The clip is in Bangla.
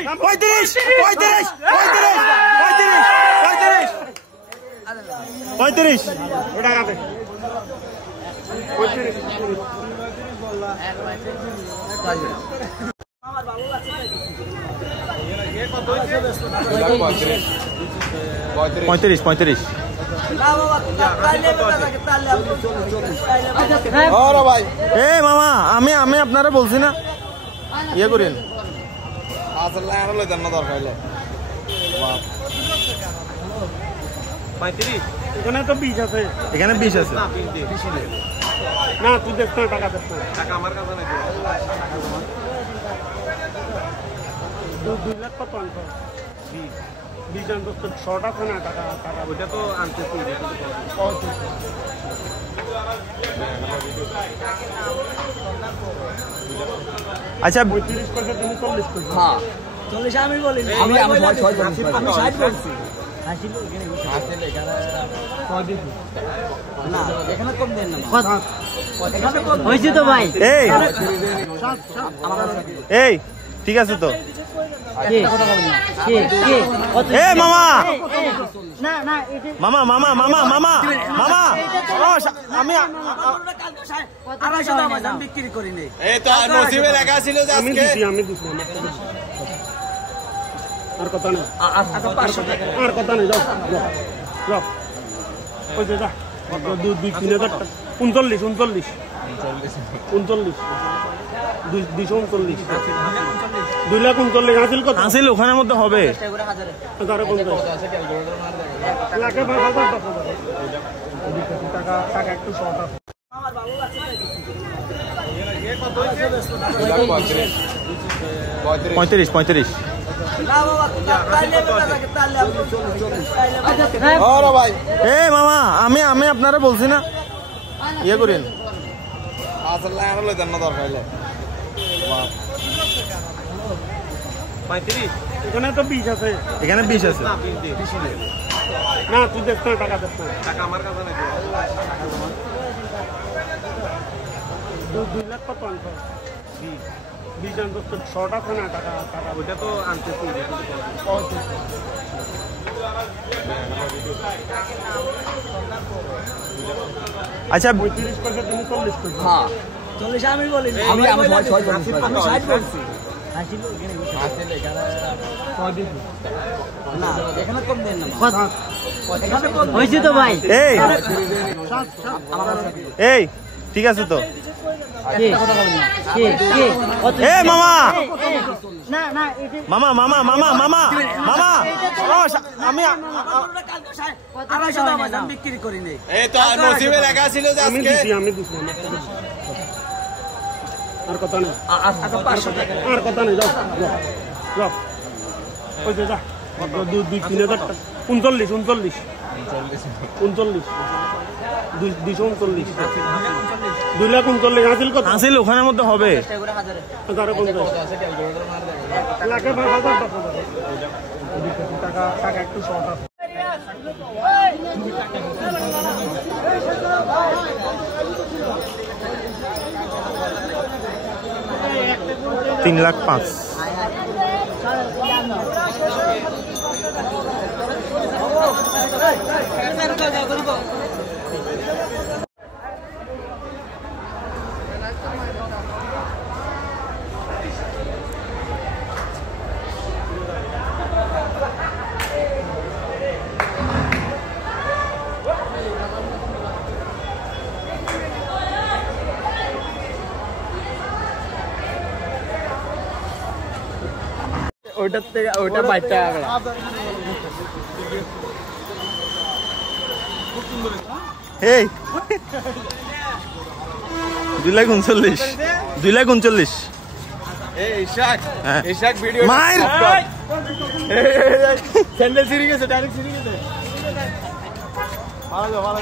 35 মামা আমি আপনারা বলছি না ইয়ে করেন এখানে তো 20 আছে, এখানে 20 আছে না, তুই দেখতে টাকা দেখতে টাকা আমার কাছে নাকি 2 লাখ কত আনছো 20 আনতো তো শর্ট আছে না টাকা টাকা ওইটা তো আনতে আচ্ছা 35 করে তুমি 40 করে হ্যাঁ 40 আমি বলি আমি 60 বলছি এই ঠিক আছে তো মামা মামা মামা মামা মামা মামা আমি বিক্রি করিনি আর কথা নেই আর কথা নেই যাও যাও ওই যে যা 2-3 হাজার 39 2 লাখ 39 হাসিল কত হাসিল ওখানের মধ্যে হবে টাকা একটু শর্ট আছে 35 মামা আমি আপনারা বলছি না ইয়ে করেন এখানে তো 20 আছে, এখানে 20 আছে না, তুই দেখতে টাকা দেখতে টাকা আমার কাছে নাকি 2 লাখ কত আনছো 20 আনতো তো শর্ট আছে না টাকা টাকা ওইটা তো আনতে আচ্ছা 35 করে তুমি 40 করে হ্যাঁ 40 আমি বলি আমি 60 বলছি এই ঠিক আছে তো মামা মামা মামা মামা মামা মামা আমি বিক্রি করিনি আর কথা নেই আর কথা নেই যাও যাও ওই যে যা 2-3 হাজার 39 2 লাখ 39 হাসিল কত হাসিল ওখানের মধ্যে হবে টাকা টাকা একটু শর্ট আছে 3 লাখ 5 ওইটা বাইটা এই 2 লাখ 39 2 লাখ 39 ভিডিও মাইর স্যান্ডেল সিরিজ আছে ডাইরেক্ট সিরিজ আছে ভালো ভালো